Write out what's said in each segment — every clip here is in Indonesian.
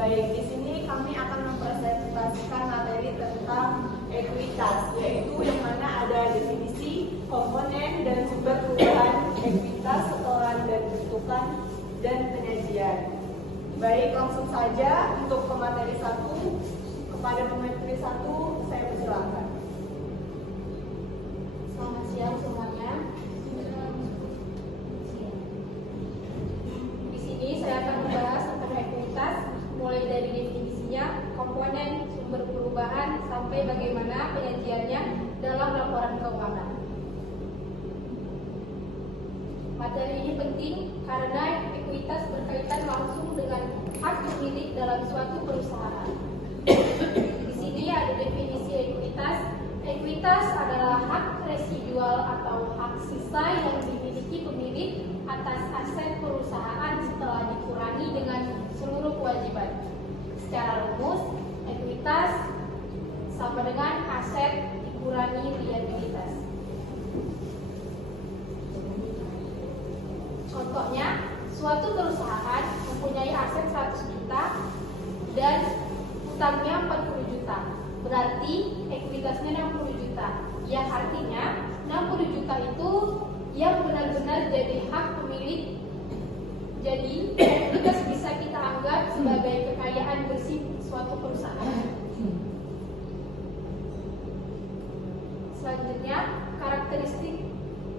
Baik, di sini kami akan mempresentasikan materi tentang ekuitas, yaitu yang mana ada definisi, komponen, dan sumber perubahan ekuitas, setoran dan bentukan, dan penyajian. Baik, langsung saja untuk pemateri 1. Kepada pemateri 1, saya persilakan. Selamat siang semuanya. Di sini saya akan membahas tentang ekuitas, mulai dari definisinya, komponen, sumber perubahan, sampai bagaimana penyajiannya dalam laporan keuangan. Materi ini penting karena ekuitas berkaitan langsung dengan hak pemilik dalam suatu perusahaan. Di sini ada definisi ekuitas. Ekuitas adalah hak residual atau hak sisa yang dimiliki pemilik atas aset perusahaan setelah dikurangi dengan seluruh kewajiban. Secara rumus, ekuitas sama dengan aset dikurangi liabilitas. Contohnya, suatu perusahaan mempunyai aset 100 juta dan utangnya 40 juta. Berarti ekuitasnya 60 juta. Yang artinya 60 juta itu yang benar-benar jadi hak pemilik. Jadi, ekuitas bisa kita anggap sebagai kekayaan bersih suatu perusahaan. Selanjutnya, karakteristik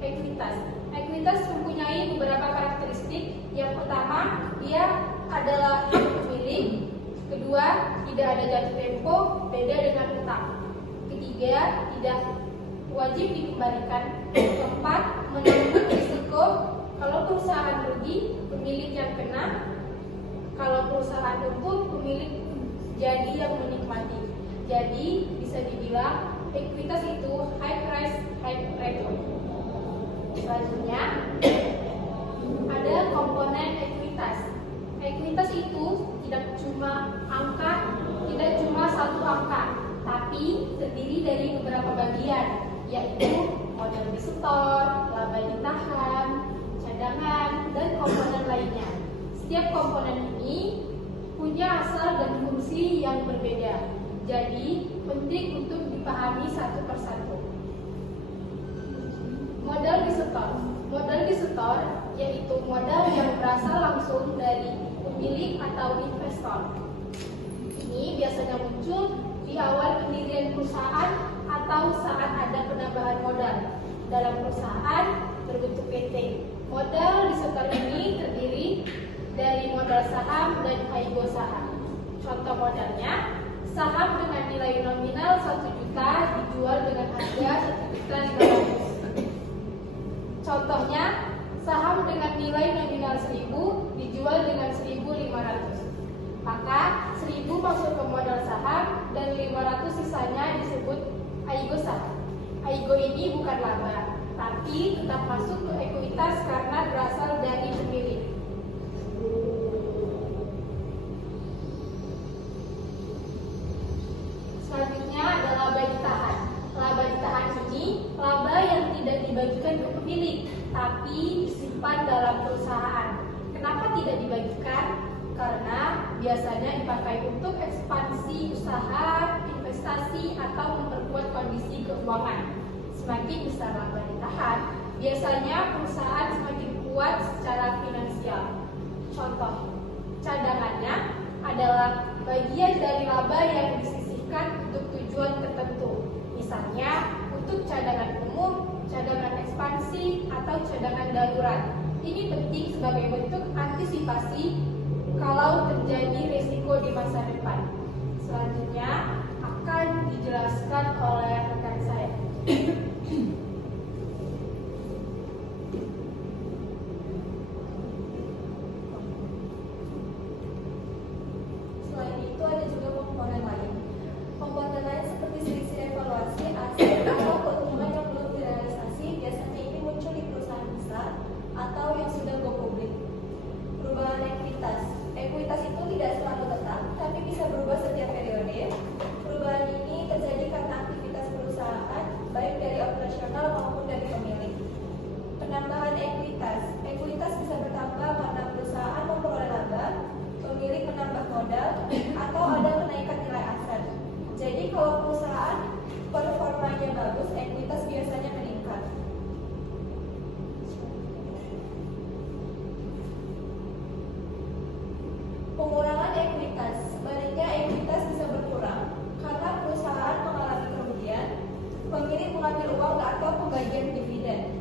ekuitas. Ekuitas mempunyai beberapa karakteristik. Yang pertama, dia adalah hak pemilik. Kedua, tidak ada jatuh tempo, beda dengan utang. Ketiga, tidak wajib dikembalikan. Keempat, menanggung risiko. Kalau perusahaan rugi, pemilik yang kena. Kalau perusahaan untung, pemilik jadi yang menikmati. Jadi, bisa dibilang ekuitas itu high price, high return. Selanjutnya, ada komponen ekuitas. Ekuitas itu tidak cuma satu angka, tapi terdiri dari beberapa bagian, yaitu modal disetor, laba ditahan, cadangan, dan komponen lainnya. Setiap komponen ini punya asal dan fungsi yang berbeda, jadi penting untuk dipahami satu persatu. Modal disetor yaitu modal yang berasal langsung dari pemilik atau investor. Ini biasanya muncul di awal pendirian perusahaan atau saat ada penambahan modal dalam perusahaan berbentuk PT. Modal disetor ini terdiri dari modal saham dan aigo saham. Contoh modalnya, saham dengan nilai nominal 1 juta dijual dengan harga 1.500.000. Contohnya, saham dengan nilai nominal 1.000 dijual dengan 1.500. Maka 1.000 masuk ke modal saham dan 500 sisanya disebut aigo saham. Aigo ini bukan laba, tapi tetap masuk ke ekuitas karena berasal dari pemilik. Selanjutnya ada laba ditahan. Laba ditahan ini laba yang tidak dibagikan ke pemilik, tapi disimpan dalam perusahaan. Kenapa tidak dibagikan? Karena biasanya dipakai untuk ekspansi usaha, investasi, atau memperkuat kondisi keuangan. Semakin besar laba ditahan, biasanya perusahaan semakin kuat secara finansial. Contoh, cadangannya adalah bagian dari laba yang disisihkan untuk tujuan tertentu. Misalnya, untuk cadangan umum, cadangan ekspansi, atau cadangan darurat. Ini penting sebagai bentuk antisipasi kalau terjadi risiko di masa depan. Selanjutnya akan dijelaskan oleh rekan saya. Selain itu ada juga komponen lain. Komponen lain seperti selisih evaluasi, aset, atau keuntungan yang belum direalisasi. Biasanya ini muncul di perusahaan besar atau yang sudah go publik. Perubahan ekuitas. Ekuitas itu tidak selalu tetap, tapi bisa berubah setiap periode. Perubahan ini terjadi karena aktivitas perusahaan, baik dari Pengurangan ekuitas, sebaliknya ekuitas bisa berkurang karena perusahaan mengalami kerugian, pemilik mengambil uang atau pembagian dividen.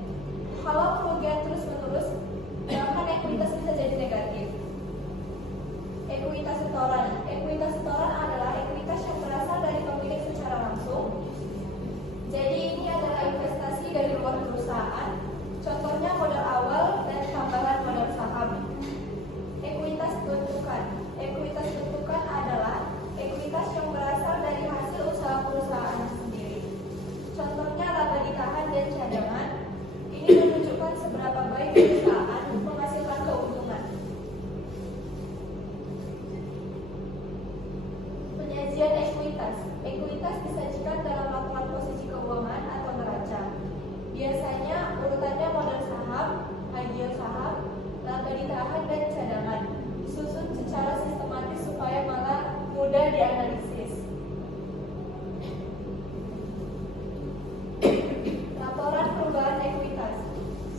Kalau kerugian terus-menerus, maka ekuitas bisa jadi negatif. Ekuitas setoran. Ekuitas setoran adalah ekuitas yang berasal dari pemilik secara langsung. Jadi ini adalah investasi dari luar perusahaan. Contohnya modal awal dan tambahan modal saham. Ekuitas bentukan. Ekuitas bentukan adalah ekuitas yang berasal dari hasil usaha perusahaan sendiri. Contohnya laba ditahan dan cadangan. Ini menunjukkan seberapa baik perusahaan menghasilkan keuntungan. Penyajian ekuitas. Ekuitas disajikan dalam laporan posisi keuangan atau neraca. Biasanya urutannya modal saham, hasil saham, laba ditahan dan cadangan. Disusun secara sistematis supaya malah mudah dianalisis. Laporan perubahan ekuitas.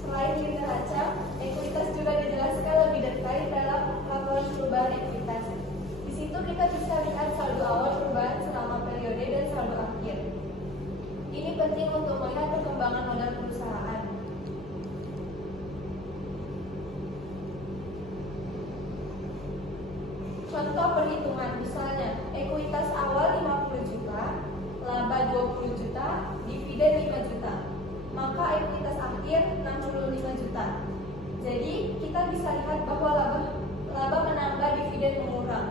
Selain di neraca, ekuitas juga dijelaskan lebih detail dalam laporan perubahan ekuitas. Di situ kita bisa lihat saldo awal perubahan selama periode dan saldo akhir. Ini penting untuk melihat perkembangan modal perusahaan. Contoh perhitungan, misalnya ekuitas awal 50 juta, laba 20 juta, dividen 5 juta. Maka ekuitas akhir 65 juta. Jadi kita bisa lihat bahwa laba menambah, dividen mengurang.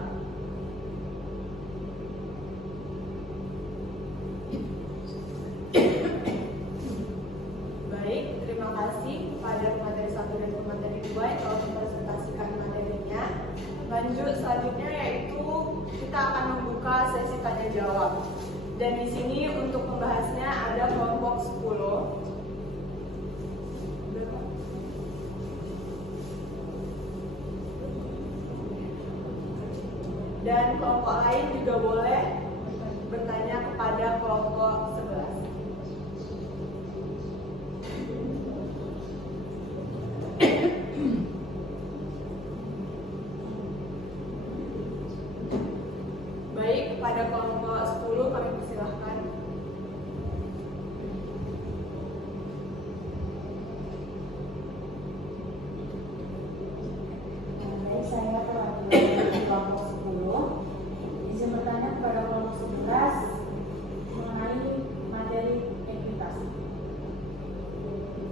Baik, terima kasih kepada materi 1 dan materi 2 yang telah mempresentasikan materinya. Lanjut selanjutnya yaitu kita akan membuka sesi tanya jawab. Dan di sini untuk membahasnya ada kelompok 10. Dan kelompok lain juga boleh bertanya kepada kelompok 11. Baik, kepada kelompok 10 kami persilahkan. Baik, saya perwakilan kelompok 10. Izin bertanya kepada kelompok 11 mengenai materi ekuitas.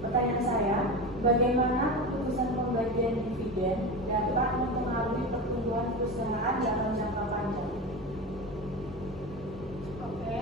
Pertanyaan saya, bagaimana keputusan pembagian dividen dapat mempengaruhi pertumbuhan perusahaan dalam jangka panjang? Oke.